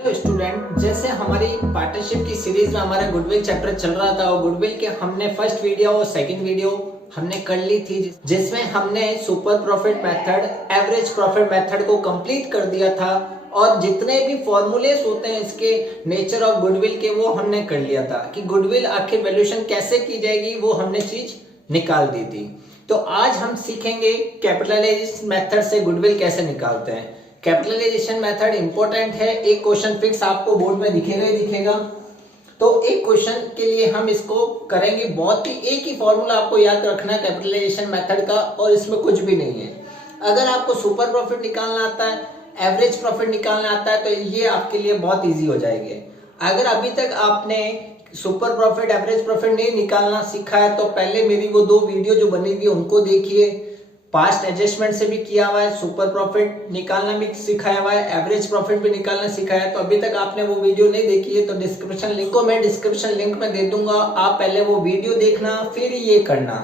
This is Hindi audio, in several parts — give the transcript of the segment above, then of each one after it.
हेलो स्टूडेंट, जैसे हमारी पार्टनरशिप की सीरीज में हमारा गुडविल चैप्टर चल रहा था और गुडविल के हमने फर्स्ट वीडियो और सेकंड वीडियो हमने कर ली थी, जिसमें हमने super profit method, average profit method को कंप्लीट कर दिया था और जितने भी फॉर्मूलेस होते हैं इसके नेचर ऑफ गुडविल के वो हमने कर लिया था कि गुडविल आखिर वैल्यूएशन कैसे की जाएगी वो हमने चीज निकाल दी थी। तो आज हम सीखेंगे कैपिटलाइजेशन मेथड से गुडविल कैसे निकालते हैं। कैपिटलाइजेशन मेथड इंपॉर्टेंट है, एक क्वेश्चन फिक्स आपको बोर्ड में दिखेगा ही दिखेगा। तो एक क्वेश्चन के लिए हम इसको करेंगे, बहुत ही एक ही फॉर्मूला आपको याद रखना है कैपिटलाइजेशन मेथड का और इसमें कुछ भी नहीं है। अगर आपको सुपर प्रॉफिट निकालना आता है, एवरेज प्रॉफिट निकालना आता है तो ये आपके लिए बहुत इजी हो जाएंगे। अगर अभी तक आपने सुपर प्रॉफिट, एवरेज प्रॉफिट नहीं निकालना सीखा है तो पहले मेरी वो दो वीडियो जो बनी हुई है उनको देखिए। पास्ट एडजस्टमेंट से भी किया हुआ है, सुपर प्रॉफिट निकालना भी सिखाया हुआ है, एवरेज प्रॉफिट भी निकालना सिखाया है। तो अभी तक आपने वो वीडियो नहीं देखी है तो डिस्क्रिप्शन लिंक को मैं डिस्क्रिप्शन लिंक में दे दूंगा, आप पहले वो वीडियो देखना फिर ये करना,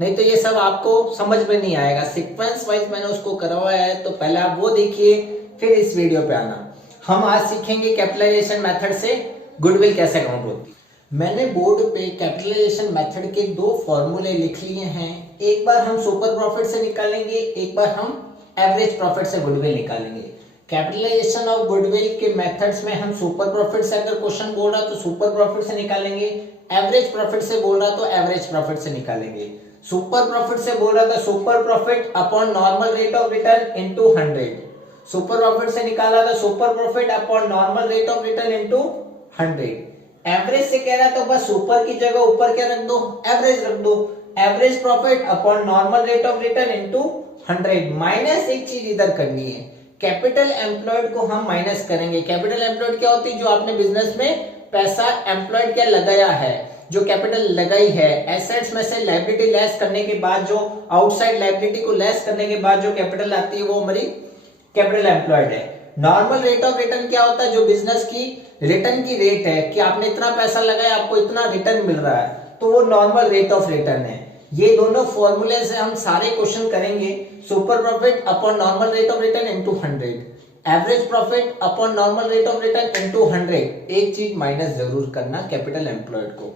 नहीं तो ये सब आपको समझ में नहीं आएगा। सीक्वेंस वाइज मैंने उसको करवाया है तो पहले आप वो देखिए फिर इस वीडियो पे आना। हम आज सीखेंगे कैपिटलाइजेशन मेथड से गुडविल कैसे काउंट होती है। मैंने बोर्ड पे कैपिटलाइजेशन मेथड के दो फॉर्मूले लिख लिए हैं, एक बार हम सुपर प्रॉफिट से निकालेंगे, एक बार हम एवरेज प्रॉफिट से गुडविल निकालेंगे। कैपिटलाइजेशन ऑफ गुडविल के मेथड्स में हम सुपर प्रॉफिट से अगर क्वेश्चन बोल रहा तो सुपर प्रॉफिट से निकालेंगे, एवरेज प्रॉफिट से बोल रहा तो एवरेज प्रॉफिट से निकालेंगे। सुपर प्रॉफिट से बोल रहा था super profit upon normal rate of return into 100, super profit से निकाला था super profit upon normal rate of return into 100। Average से कह रहा है तो बस सुपर की जगह ऊपर क्या रख दो, एवरेज रख दो, average profit upon normal rate of return into 100 minus एक चीज इधर करनी है, कैपिटल एम्प्लॉयड को हम माइनस करेंगे। कैपिटल एम्प्लॉयड क्या होती है, जो आपने बिजनेस में पैसा एम्प्लॉयड क्या लगाया है, जो कैपिटल लगाई है। एसेट्स में से लायबिलिटी लेस करने के बाद जो आउटसाइड लायबिलिटी को लेस करने के बाद जो कैपिटल आती है वो हमारी कैपिटल एम्प्लॉयड है। नॉर्मल रेट ऑफ रिटर्न क्या होता है, जो बिजनेस की रिटर्न की रेट है कि आपने इतना पैसा लगाया आपको इतना रिटर्न मिल रहा है, तो वो नॉर्मल रेट ऑफ रिटर्न है। ये दोनों फॉर्मूले से हम सारे क्वेश्चन करेंगे। Super profit upon normal rate of return into 100, average profit upon normal rate of return into 100। एक चीज माइनस जरूर करना, कैपिटल एम्प्लॉयड को।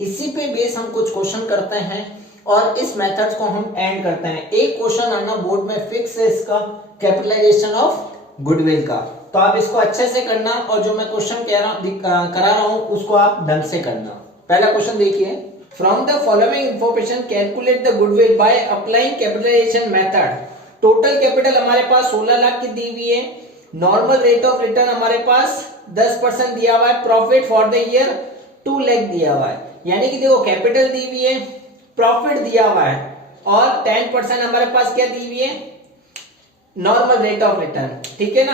इसी पे बेस हम कुछ क्वेश्चन करते हैं और इस मेथड्स को हम एंड करते हैं। एक क्वेश्चन आना बोर्ड में फिक्स है इसका, कैपिटलाइजेशन ऑफ गुडविल का, तो आप इसको अच्छे से करना और जो मैं क्वेश्चन करा रहा हूं उसको आप ढंग से करना। पहला क्वेश्चन देखिए, from the following information calculate the goodwill by applying capitalization method. Total capital हमारे पास 16 लाख की दी हुई है, नॉर्मल रेट ऑफ रिटर्न हमारे पास 10% दिया हुआ है, profit for the year 2 lakh दिया हुआ है। यानी कि देखो कैपिटल दी हुई है, प्रॉफिट दिया हुआ है और 10% हमारे पास क्या दी हुई है, नॉर्मल रेट ऑफ रिटर्न। ठीक है ना।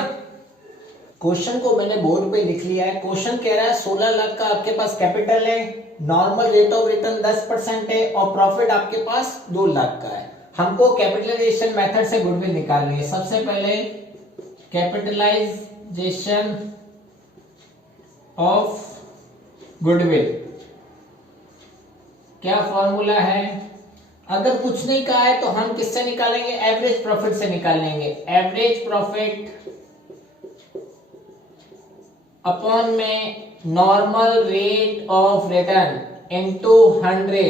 क्वेश्चन को मैंने बोर्ड पे लिख लिया है। क्वेश्चन कह रहा है 16 लाख का आपके पास कैपिटल है, नॉर्मल रेट ऑफ रिटर्न 10% है और प्रॉफिट आपके पास 2 लाख का है। हमको कैपिटलाइजेशन मेथड से गुडविल निकालनी है। सबसे पहले कैपिटलाइजेशन ऑफ गुडविल क्या फॉर्मूला है, अगर कुछ नहीं कहा है तो हम किससे निकालेंगे, एवरेज प्रॉफिट से निकालेंगे। एवरेज प्रॉफिट अपॉन में normal rate of return into 100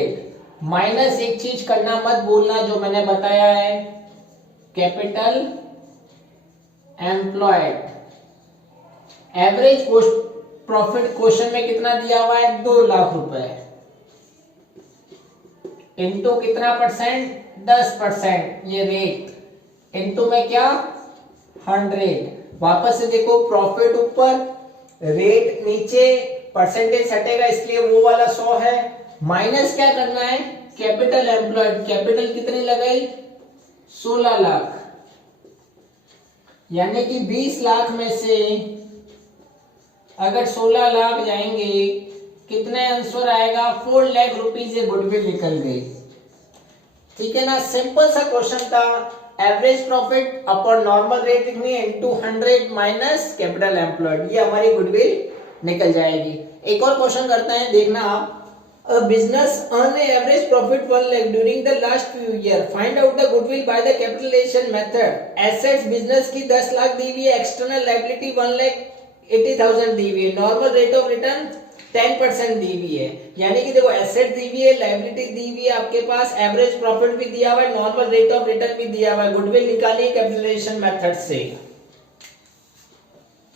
minus एक चीज करना मत भूलना जो मैंने बताया है, capital employed. Average profit question में कितना दिया हुआ है, 2 लाख रुपए, इनटू कितना परसेंट, 10%, ये रेट इनटू में क्या 100। वापस से देखो, प्रॉफिट ऊपर, रेट नीचे, परसेंटेज हटेगा इसलिए वो वाला 100 है, माइनस क्या करना है, कैपिटल एम्प्लॉयड। कैपिटल कितनी लगाई, 16 लाख, यानी कि 20 लाख में से अगर 16 लाख जाएंगे कितने आंसर आएगा, 4 लाख रुपीज ये गुडविल निकल गई। ठीक है ना, सिंपल सा क्वेश्चन था। Average profit upon normal rate लिखनी है इनटू 100 माइनस कैपिटल एम्प्लॉयड, ये हमारी गुडविल निकल जाएगी। एक और क्वेश्चन करते हैं, देखना आप। A business earn an average profit 1 lakh during the last few years. Find out the goodwill by the capitalization method. Assets business की 10 लाख दी हुई है, external liability 1 लाख 80,000 दी हुई है, नॉर्मल रेट ऑफ रिटर्न 10% दी हुई है। यानी कि देखो एसेट दी हुई है, लायबिलिटी दी हुई है आपके पास, एवरेज प्रॉफिट भी दिया हुआ है, नॉर्मल रेट ऑफ रिटर्न भी दिया हुआ है। गुडविल निकालिए कैपिटलाइजेशन मेथड से।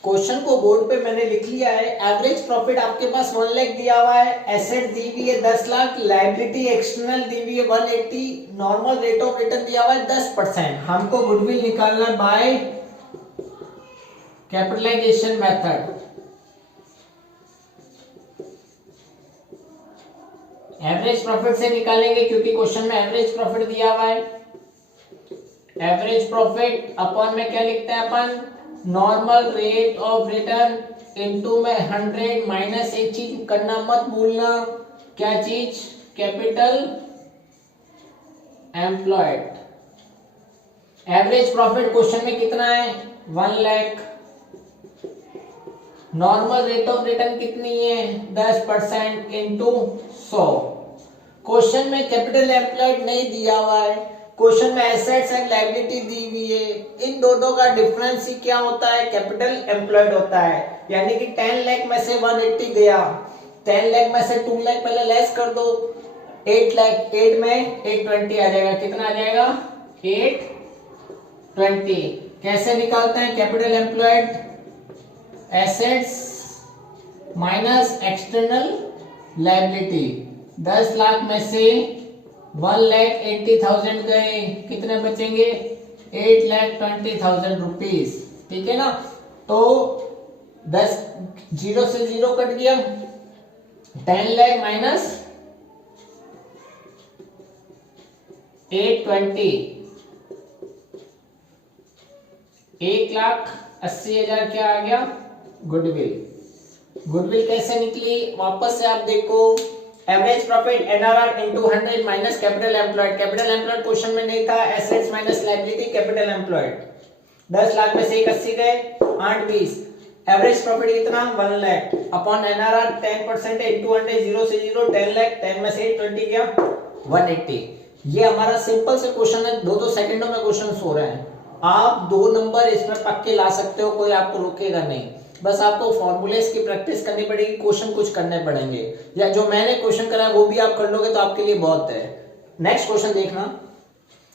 क्वेश्चन को बोर्ड पे मैंने लिख लिया है। एवरेज प्रॉफिट आपके पास 1 लाख दिया हुआ है, एसेट दी हुई है 10 लाख, लायबिलिटी एक्सटर्नल दी हुई है 180, नॉर्मल रेट ऑफ रिटर्न दिया हुआ है 10%। हमको गुडविल निकालना by capitalization method. Average profit से निकालेंगे क्योंकि क्वेश्चन में एवरेज प्रॉफिट दिया हुआ है। एवरेज प्रॉफिट अपॉन में क्या लिखते हैं अपन, normal rate of return into में 100 माइनस एक चीज करना मत भूलना, क्या चीज, capital employed. Average profit question में कितना है, 1 lakh. Normal rate of return कितनी है, 10% इनटू 100। क्वेश्चन में कैपिटल एम्प्लॉयड नहीं दिया हुआ है, क्वेश्चन में एसेट्स एंड लायबिलिटी दी हुई है। इन दोनों का डिफरेंस ही क्या होता है, कैपिटल एम्प्लॉयड होता है। यानी कि 10 लाख में से 180 गया, 10 लाख में से 2 लाख पहले लेस कर दो, 8 लाख, 8 में 820 आ जाएगा, कितना आ जाएगा, 820। कैसे निकालते हैं capital employed, assets minus external liability. 10 lakh में से 1,80,000 गए, कितने बचेंगे, 8,20,000 रुपीज। ठीक है ना, तो 10 जीरो से जीरो कट गया, 10 लाख माइनस 820, 1,80,000 क्या आ गया, गुडविल। गुडविल कैसे निकली, वापस से आप देखो, average profit NRR into 100 minus capital employed. Capital employed question में नहीं था, assets minus liability capital employed. 10 lakh में से 180 गए, 820। एवरेज प्रॉफिट कितना, 1 लाख अपॉन एनआरआर 10% है, इनटू 100, 0 से 0, 10 लाख, 10 में से 820 गया, 180। ये हमारा सिंपल से क्वेश्चन है, 2-2 सेकंडों में क्वेश्चन हो रहे हैं। आप 2 नंबर इसमें पक्के ला सकते हो, कोई आपको रोकेगा नहीं। बस आपको फॉर्मूलेस की प्रैक्टिस करनी पड़ेगी, क्वेश्चन कुछ करने पड़ेंगे, या जो मैंने क्वेश्चन करा वो भी आप कर लोगे तो आपके लिए बहुत है। नेक्स्ट क्वेश्चन देखना,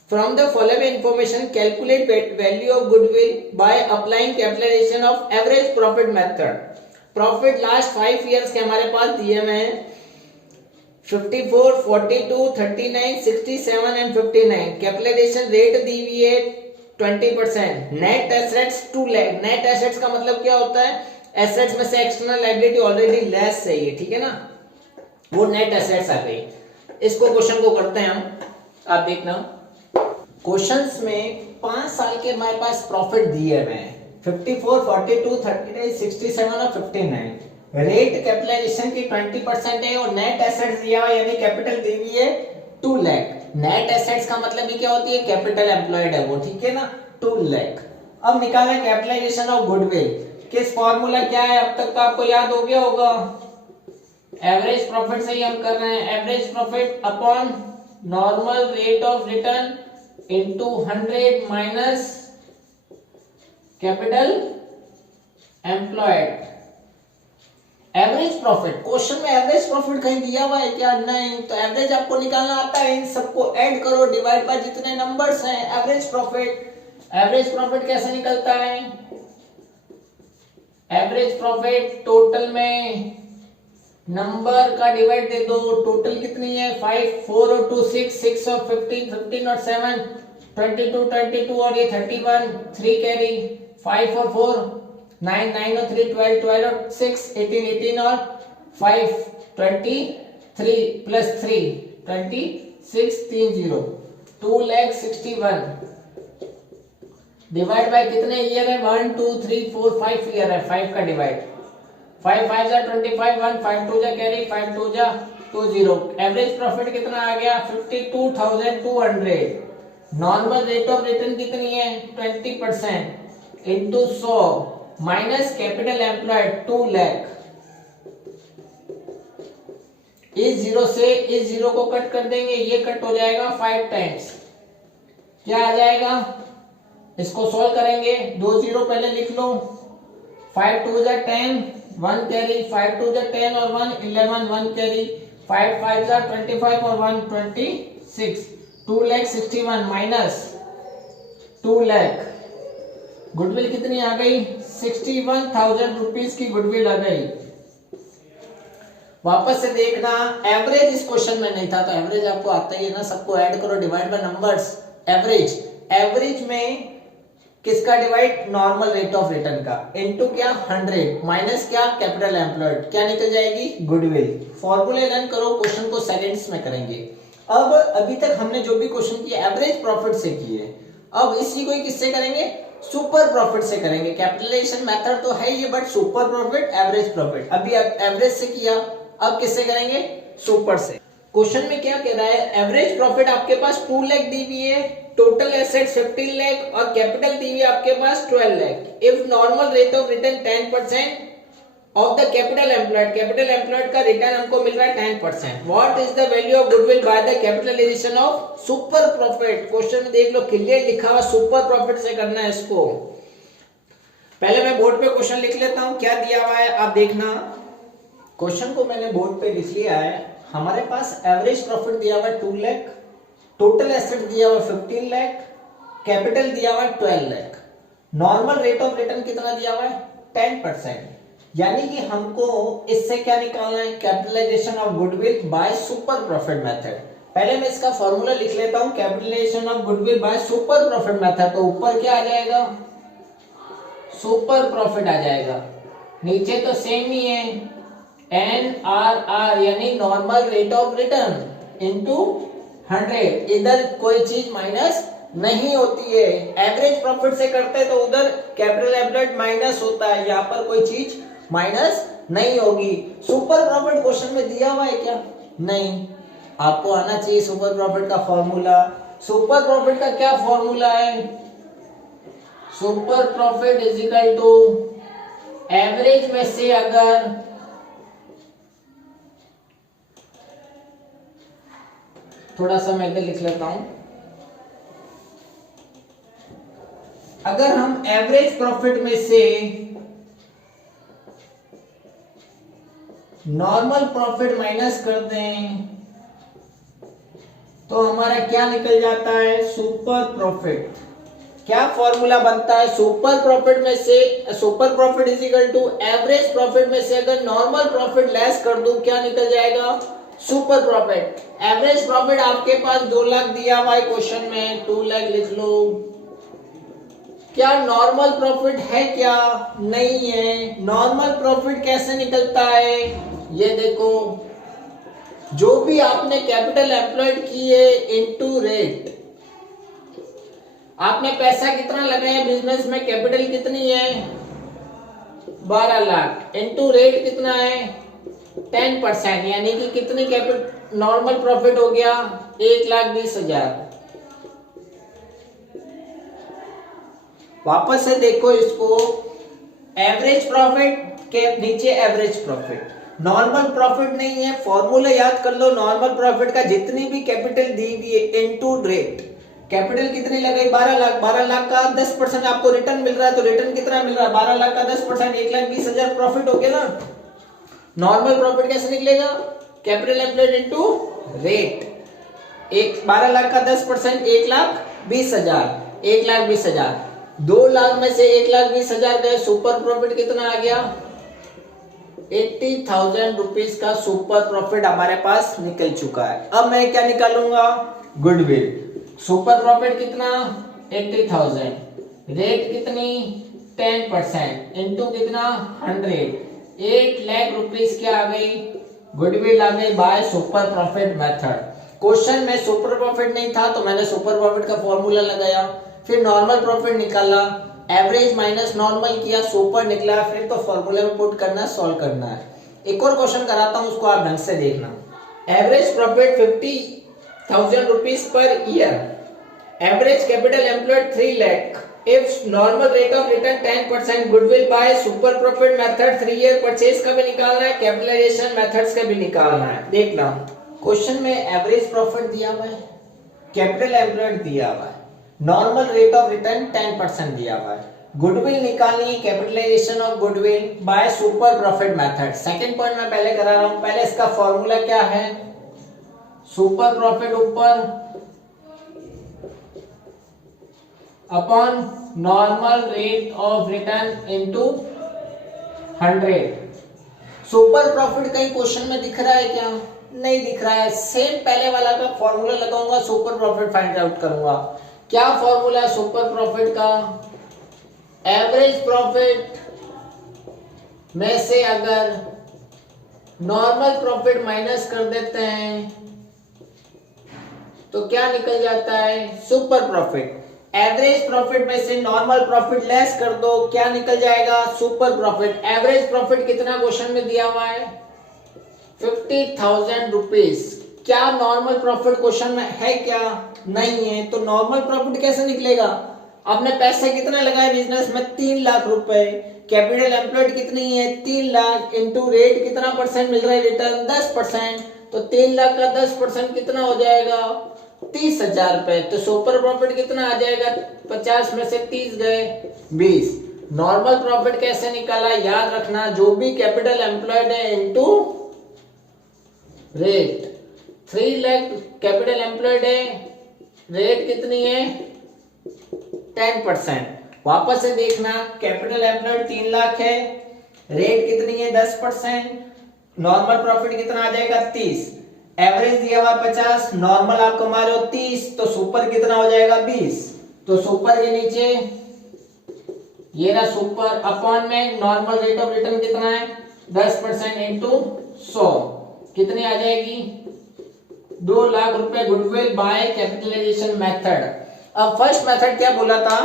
from the following information calculate value of goodwill by applying capitalization of average profit method. Profit last 5 years के हमारे पास दिए हुए हैं, 54, 42, 39, 67 एंड 59। कैपिटलाइजेशन रेट दी हुई है 20%। Net assets 2 lakh. Net assets का मतलब क्या होता है, एसेट्स में से एक्सटर्नल लायबिलिटी ऑलरेडी लेस चाहिए, ठीक है ना, वो नेट एसेट्स आ गई। इसको क्वेश्चन को करते हैं हम, आप देखना। क्वेश्चंस में 5 साल के हमारे पास प्रॉफिट दिए हुए हैं, 54, 42, 39, 67 और 59। रेट कैपिटलाइजेशन की 20% है और नेट एसेट्स दिया हुआ यानी कैपिटल दी हुई है 2 लाख। नेट एसेट्स का मतलब ही क्या होती है, कैपिटल एम्प्लॉयड है वो, ठीक है ना, 2 लाख। अब निकाला कैपिटलाइजेशन ऑफ गुडविल, किस फॉर्मूला क्या है, अब तक तो आपको याद हो गया होगा, एवरेज प्रॉफिट से ही हम कर रहे हैं। Average profit upon normal rate of return into 100 minus capital employed. Average profit, question में एवरेज प्रॉफिट कहीं दिया हुआ है क्या, नहीं, तो एवरेज आपको निकालना आता है, इन सबको ऐड करो, डिवाइड बाय जितने नंबर्स हैं, एवरेज प्रॉफिट। एवरेज प्रॉफिट कैसे निकलता है, एवरेज प्रॉफिट टोटल में नंबर का डिवाइड दे दो, टोटल कितनी है 5, 4 और 2 6, 6 और 15, 15 और 7 22, 22 और ये 31, 3 कैरी, 5 और 4 9, 9 और 3 12, 12 और 6 18, 18 और 5 23 प्लस 3 26, 30 2,61,000 डिवाइड बाय कितने ईयर है, 1 2 3 4 5 ईयर है, 5 का डिवाइड, 5 5 जा 25, 1 5 2 जा कैरी, 5 2 जा 20। एवरेज प्रॉफिट कितना आ गया, 52,200। नॉर्मल रेट ऑफ रिटर्न कितनी है, 20% into 100 minus capital employed 2 lakh. इस जीरो से इस जीरो को कट कर देंगे, ये कट हो जाएगा 5 टाइम्स, क्या आ जाएगा, इसको सॉल्व करेंगे, 2 जीरो पहले लिख लो, 5 2 जा 10, 1 कैरी, 5 2 जा 10 और 1 11, 1 कैरी, 5 5 जा 25 और 1 26, 2,61,000 माइनस 2 लाख। गुडविल कितनी आ गई? 61,000 रुपीज की गुडविल आ गई। वापस से देखना, एवरेज इस क्वेश्चन में नहीं था, तो एवरेज आपको आता ही है ना, सबको ऐड करो, divide by numbers, average. Average में किसका divide? Normal rate of return का, इनटू क्या? 100 माइनस क्या? कैपिटल एम्प्लॉयड, क्या निकल जाएगी? गुडविल। फॉर्मूले लर्न करो, क्वेश्चन को सेकंड्स में करेंगे। अब अभी तक हमने जो भी क्वेश्चन किए एवरेज प्रॉफिट से किए, अब इसी को किससे करेंगे? सुपर प्रॉफिट से करेंगे। कैपिटलाइजेशन मेथड तो है ये, but super profit, average profit. अभी एवरेज से किया, अब किससे करेंगे? सुपर से। क्वेश्चन में क्या कह रहा है? एवरेज प्रॉफिट आपके पास 2 लाख दी हुई है, टोटल एसेट्स 15 लाख और कैपिटल दी हुई है आपके पास 12 lakh. If normal rate of return 10% of the capital employed, capital employed का रिटर्न हमको मिल रहा है 10%। What is the value of goodwill by the capitalization of super profit? Question में देख लो, क्लियर लिखा हुआ, सुपर प्रॉफिट से करना है इसको। पहले मैं बोर्ड पे क्वेश्चन लिख लेता हूं, क्या दिया हुआ है आप देखना। क्वेश्चन को मैंने बोर्ड पे लिख लिया है। हमारे पास एवरेज प्रॉफिट दिया हुआ है 2 लाख, टोटल एसेट दिया हुआ 15 लाख, कैपिटल दिया हुआ है 12 lakh, normal rate of return कितना दिया हुआ है? 10%। यानी कि हमको इससे क्या निकालना है? Capitalization of goodwill by super profit method. पहले मैं इसका फॉर्मूला लिख लेता हूं, capitalization of goodwill by super profit method. तो ऊपर क्या आ जाएगा? सुपर प्रॉफिट आ जाएगा, नीचे तो सेम ही है, NRR यानी normal rate of return into 100। इधर कोई चीज माइनस नहीं होती है। एवरेज प्रॉफिट से करते हैं तो उधर कैपिटल एम्प्लॉयड माइनस होता है, यहाँ पर कोई चीज माइनस नहीं होगी। सुपर प्रॉफिट क्वेश्चन में दिया हुआ है क्या? नहीं। आपको आना चाहिए सुपर प्रॉफिट का फॉर्मूला। सुपर प्रॉफिट का क्या फॉर्मूला है? Super profit is equal to average में से अगर थोड़ा सा मैं इधर लिख लेता हूं, अगर हम एवरेज प्रॉफिट में से नॉर्मल प्रॉफिट माइनस कर दें तो हमारा क्या निकल जाता है? Super profit. क्या फॉर्मूला बनता है? सुपर प्रॉफिट में से, super profit is equal to average profit में से अगर नॉर्मल प्रॉफिट लेस कर दूं, क्या निकल जाएगा? Super profit. एवरेज प्रॉफिट आपके पास 2 लाख दिया हुआ है क्वेश्चन में, 2 लाख लिख लो। क्या नॉर्मल प्रॉफिट है? क्या नहीं है। नॉर्मल प्रॉफिट कैसे निकलता है? ये देखो, जो भी आपने कैपिटल एम्प्लॉयड की है इनटू रेट। आपने पैसा कितना लगाया बिजनेस में, कैपिटल कितनी है? 12 लाख, इनटू रेट कितना है? 10%, यानी कि कितनी कैपिटल नॉर्मल प्रॉफिट हो गया? 1,20,000। वापस से देखो इसको, एवरेज प्रॉफिट के नीचे एवरेज प्रॉफिट, नॉर्मल प्रॉफिट नहीं है। फॉर्मूला याद कर लो, नॉर्मल प्रॉफिट का जितनी भी कैपिटल दी हुई है इनटू रेट। कैपिटल कितनी लगाई? 12 लाख। 12 लाख का 10% आपको रिटर्न मिल रहा है, तो रिटर्न कितना मिल रहा है? 12 लाख का 10% 1,20,000 प्रॉफिट हो गया ना। नॉर्मल प्रॉफिट कैसे निकलेगा? Capital employed into rate. 12 lakh का 10% 1,20,000, 1,20,000। 2 लाख में से 1,20,000 गए, सुपर प्रॉफिट कितना आ गया? 80,000 रुपीज का सुपर प्रॉफिट हमारे पास निकल चुका है। अब मैं क्या निकालूंगा? गुडविल। सुपर प्रॉफिट कितना? 80,000, रेट कितनी? 10% इनटू कितना? 100, 8 लाख रुपीस क्या आ गई? गुडविल आ गई bye super profit method. Question में सुपर प्रॉफिट नहीं था तो मैंने सुपर प्रॉफिट का फॉर्मूला लगाया, फिर नॉर्मल प्रॉफिट निकाला, एवरेज माइनस नॉर्मल किया, सुपर निकला, फिर तो फॉर्मूले में पुट करना, सॉल्व करना है। एक और क्वेश्चन कराता हूं, उसको आप ढंग से देखना। Average profit 50,000 rupees per year, average capital employed 3 lakh, if normal rate of return 10%, goodwill by super profit method 3 year purchase का भी निकालना है, कैपिटलाइजेशन मेथड्स का भी निकालना है। देखना, क्वेश्चन में एवरेज प्रॉफिट दिया हुआ है, कैपिटल एम्प्लॉयड दिया हुआ है, नॉर्मल रेट ऑफ रिटर्न 10% दिया हुआ है। गुडविल निकालनी है, capitalization of goodwill by super profit method. Second point मैं पहले करा रहा हूं। पहले इसका फॉर्मूला क्या है, सुपर प्रॉफिट ऊपर upon normal rate of return into 100। Super profit कहीं क्वेश्चन में दिख रहा है क्या, नहीं दिख रहा है। सेम पहले वाला का फॉर्मूला लगाऊंगा, सुपर प्रॉफिट फाइंड आउट करूंगा। क्या फॉर्मूला है सुपर प्रॉफिट का, एवरेज प्रॉफिट में से अगर नॉर्मल प्रॉफिट माइनस कर देते हैं तो क्या निकल जाता है, सुपर प्रॉफिट। एवरेज प्रॉफिट में से नॉर्मल प्रॉफिट लेस कर दो, क्या निकल जाएगा, सुपर प्रॉफिट। एवरेज प्रॉफिट कितना क्वेश्चन में दिया हुआ है, 50,000 रुपीज। क्या नॉर्मल प्रॉफिट क्वेश्चन में है क्या, नहीं है। तो नॉर्मल प्रॉफिट कैसे निकलेगा, आपने पैसे कितना लगाया बिजनेस में, 3 लाख रुपए। कैपिटल एम्प्लॉयड कितनी है, 3 लाख, इंटू रेट कितना परसेंट मिल रहा है रिटर्न, 10%। तो 3 लाख का 10% कितना हो जाएगा, 30,000 रुपए। तो सुपर प्रॉफिट कितना आ जाएगा, 50 में से 30 गए 20। नॉर्मल प्रॉफिट कैसे निकाला, याद रखना, जो भी कैपिटल एम्प्लॉयड है into rate. 3 lakh capital employed है, रेट कितनी है 10%। वापस से देखना, कैपिटल एम्प्लॉयड 3 लाख है, रेट कितनी है 10%, नॉर्मल प्रॉफिट कितना आ जाएगा 30, एवरेज दिया हुआ 50, नॉर्मल आप कमा रहे हो 30, तो सुपर कितना हो जाएगा 20। तो सुपर के नीचे ये रहा सुपर, अपॉन में नॉर्मल रेट ऑफ रिटर्न कितना है 10% इंटू 100 कितनी आ जाएगी, 2 लाख रुपए गुडविल बाय कैपिटलाइजेशन मेथड। अब फर्स्ट मेथड क्या बोला था,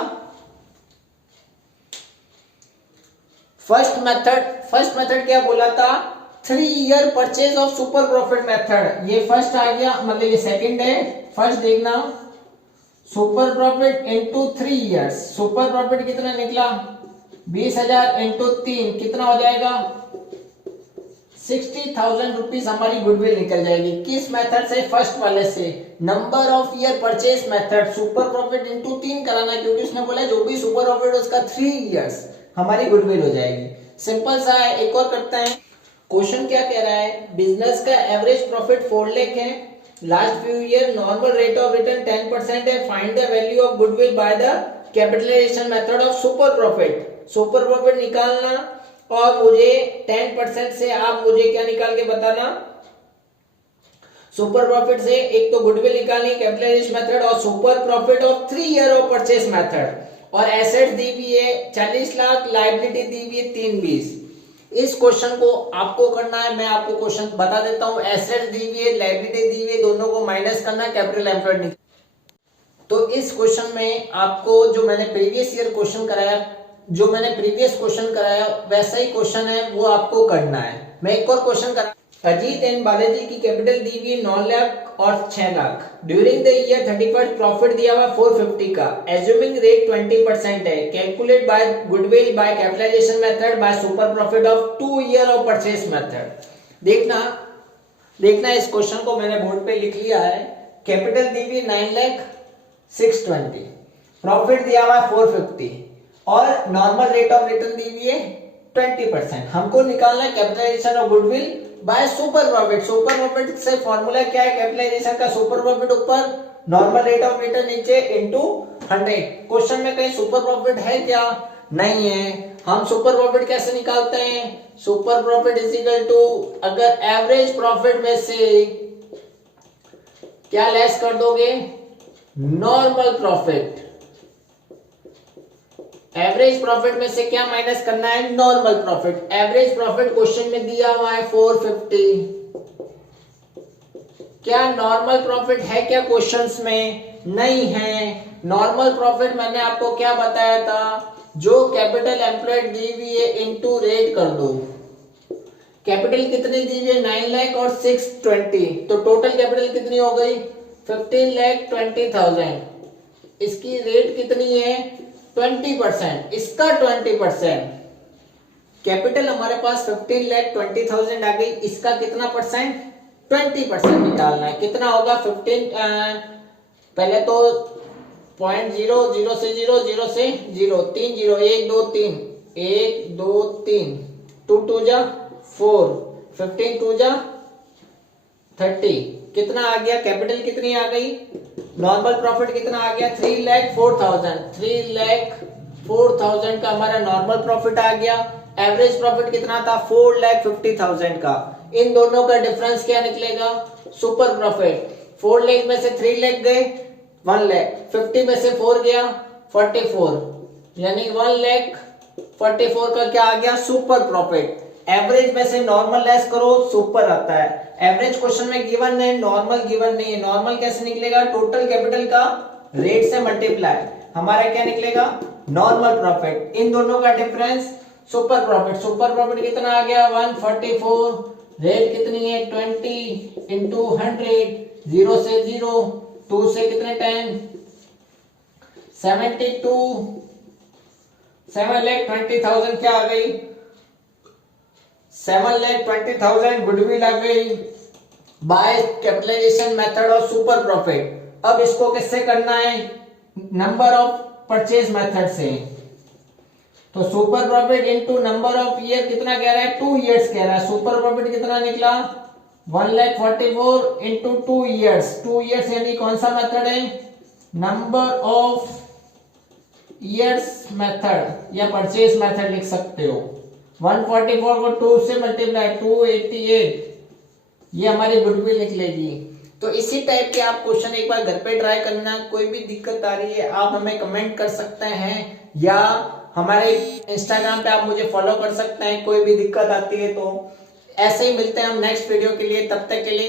फर्स्ट मेथड क्या बोला था, 3 year purchase of super profit method. ये फर्स्ट आ गया, मतलब ये सेकंड है। फर्स्ट देखना, super profit into 3 years. Super profit कितना निकला, 20,000 इंटू 3 कितना हो जाएगा, 60,000 रुपीज हमारी गुडविल निकल जाएगी। किस मेथड से, फर्स्ट वाले से, number of year purchase method. Super profit into 3 कराना, क्योंकि उसने बोला जो भी सुपर प्रॉफिट उसका 3 ईयर्स हमारी गुडविल हो जाएगी। सिंपल सा है। एक और करते हैं। क्वेश्चन क्या कह रहा है, बिजनेस का एवरेज प्रॉफिट 4 लाख है, last few year normal rate of return 10% है, find the value of goodwill by the capitalization method of super profit. Super profit निकालना और मुझे 10% से आप मुझे क्या निकाल के बताना, सुपर प्रॉफिट से एक तो गुडविल निकालनी कैपिटलाइजेशन मेथड, और super profit of 3 year of purchase method. और एसेट्स दी हुई है 40 लाख, लायबिलिटी दी हुई है 320। इस क्वेश्चन को आपको करना है, मैं आपको क्वेश्चन बता देता हूं। एसेट्स दी हुई है, लायबिलिटी दी हुई है, दोनों को माइनस करना है, कैपिटल एम्प्लॉयड। तो इस क्वेश्चन में आपको जो मैंने प्रीवियस ईयर क्वेश्चन कराया, जो मैंने प्रीवियस क्वेश्चन कराया वैसा ही क्वेश्चन है, वो आपको करना है। मैं एक और क्वेश्चन करा, अजीत एंड बालाजी की कैपिटल दी हुई 9 लाख और 6 lakh. During the year 31 profit दिया हुआ 450 का, एज्यूमिंग रेट 20% है, calculate by goodwill by capitalization method by super profit of 2 year of purchase method. देखना इस क्वेश्चन को मैंने बोर्ड पे लिख लिया है। कैपिटल दी हुई 9 लाख 620, प्रॉफिट दिया हुआ 450 और नॉर्मल रेट ऑफ रिटर्न दी हुई है 20%। हमको निकालना है capitalization of goodwill by super profit. Super profit से फॉर्मूला क्या है, कैपिटलाइजेशन का सुपर प्रॉफिट ऊपर, नॉर्मल रेट ऑफ रिटर्न नीचे, इनटू 100। क्वेश्चन में कहीं सुपर प्रॉफिट है क्या, नहीं है। हम सुपर प्रॉफिट कैसे निकालते हैं, super profit is equal to, अगर एवरेज प्रॉफिट में से क्या लेस कर दोगे, नॉर्मल प्रॉफिट। एवरेज प्रॉफिट में से क्या माइनस करना है, normal profit. Average profit question में दिया हुआ है 450। क्या नॉर्मल प्रॉफिट है क्या क्वेश्चंस में, नहीं है। नॉर्मल प्रॉफिट मैंने आपको क्या बताया था, जो कैपिटल एम्प्लॉयड दी हुई है इनटू रेट कर दो। कैपिटल कितनी दी हुई है, 9 लाख और 620, तो टोटल कैपिटल कितनी हो गई, 15,20,000। इसकी रेट कितनी है 20%, इसका 20%। कैपिटल हमारे पास 15,20,000 आ गई, इसका कितना परसेंट, 20% निकालना है। कितना होगा 15, पहले तो 0.0 से 0 से 0 3 0 1 2 3 1 2 3 2 2 जा 4 15 2 जा 30 कितना आ गया? कैपिटल कितनी आ गई? नॉर्मल प्रॉफिट कितना आ गया? 3,04,000 का हमारा नॉर्मल प्रॉफिट आ गया। एवरेज प्रॉफिट कितना था? 4,50,000 का। इन दोनों का डिफरेंस क्या निकलेगा? Super profit. 4 लाख में से 3 लाख गए 1 लाख, 50 में से 4 गया 44, यानी 1,44,000 का क्या आ गया? Super profit. एवरेज में से नॉर्मल लेस करो, सुपर आता है। एवरेज क्वेश्चन में गिवन है, नॉर्मल गिवन नहीं है। नॉर्मल कैसे निकलेगा? टोटल कैपिटल का रेट से मल्टीप्लाई, हमारा क्या निकलेगा? Normal profit. इन दोनों का difference super profit. Super profit कितना आ गया? 144। रेट कितनी है? 20 इंटू 100, 0 से 0, 2 से कितने 10, 72, 7,20,000 क्या आ गई? 7,20,000 गुडविल आ गई by capitalization method of super profit. अब इसको किससे करना है? नंबर ऑफ परचेज मेथड से। तो super profit into number of year कितना कह रहा है? 2 इयर्स कह रहा है। सुपर प्रॉफिट कितना निकला? 1,44,000 इंटू 2 इयर्स। 2 इयर्स यानी कौन सा मेथड है? नंबर ऑफ ईयर्स मेथड या परचेज मेथड लिख सकते हो। 144 को 2 से मल्टीप्लाई 288, ये हमारी गुडविल निकलेगी। तो इसी टाइप के आप क्वेश्चन एक बार घर पे ट्राई करना। कोई भी दिक्कत आ रही है आप हमें कमेंट कर सकते हैं या हमारे इंस्टाग्राम पे आप मुझे फॉलो कर सकते हैं। कोई भी दिक्कत आती है तो ऐसे ही मिलते हैं हम नेक्स्ट वीडियो के लिए। तब तक के लिए